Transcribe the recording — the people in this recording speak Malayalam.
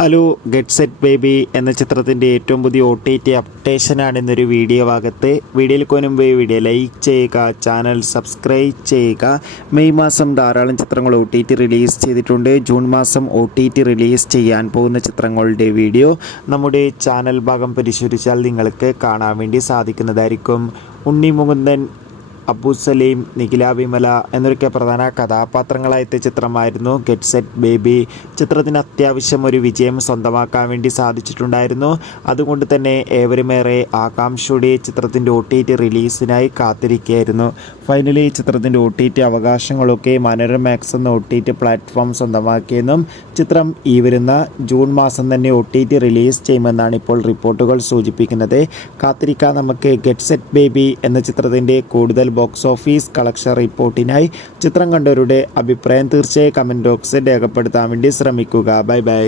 ഹലോ ഗെറ്റ് സെറ്റ് ബേബി എന്ന ചിത്രത്തിൻ്റെ ഏറ്റവും പുതിയ OTT അപ്ഡേഷനാണ് ഇന്നൊരു വീഡിയോ ഭാഗത്ത്. വീഡിയോയിൽ മുൻപ് വീഡിയോ ലൈക്ക് ചെയ്യുക, ചാനൽ സബ്സ്ക്രൈബ് ചെയ്യുക. മെയ് മാസം ധാരാളം ചിത്രങ്ങൾ OTT റിലീസ് ചെയ്തിട്ടുണ്ട്. ജൂൺ മാസം OTT റിലീസ് ചെയ്യാൻ പോകുന്ന ചിത്രങ്ങളുടെ വീഡിയോ നമ്മുടെ ചാനൽ ഭാഗം പരിശോധിച്ചാൽ നിങ്ങൾക്ക് കാണാൻ വേണ്ടി സാധിക്കുന്നതായിരിക്കും. ഉണ്ണി മുകുന്ദൻ, അബു സലീം, നിഖില വിമല എന്നൊക്കെ പ്രധാന കഥാപാത്രങ്ങളായെത്തിയ ചിത്രമായിരുന്നു ഗെറ്റ് സെറ്റ് ബേബി. ചിത്രത്തിന് അത്യാവശ്യം ഒരു വിജയം സ്വന്തമാക്കാൻ വേണ്ടി സാധിച്ചിട്ടുണ്ടായിരുന്നു. അതുകൊണ്ട് തന്നെ ഏവരുമേറെ ആകാംക്ഷയോടെ ചിത്രത്തിൻ്റെ OTT റിലീസിനായി കാത്തിരിക്കുകയായിരുന്നു. ഫൈനലി ചിത്രത്തിൻ്റെ OTT അവകാശങ്ങളൊക്കെ മനോരമ മാക്സ് എന്ന OTT പ്ലാറ്റ്ഫോം സ്വന്തമാക്കിയെന്നും ചിത്രം ഈ വരുന്ന ജൂൺ മാസം തന്നെ OTT റിലീസ് ചെയ്യുമെന്നാണ് ഇപ്പോൾ റിപ്പോർട്ടുകൾ സൂചിപ്പിക്കുന്നത്. കാത്തിരിക്കാൻ നമുക്ക് ഗെറ്റ് സെറ്റ് ബേബി എന്ന ചിത്രത്തിൻ്റെ കൂടുതൽ ബോക്സ് ഓഫീസ് കളക്ഷൻ റിപ്പോർട്ടിനായി. ചിത്രം കണ്ടവരുടെ അഭിപ്രായം തീർച്ചയായും കമൻറ്റ് ബോക്സിൽ രേഖപ്പെടുത്താൻ വേണ്ടി ശ്രമിക്കുക. Bye bye.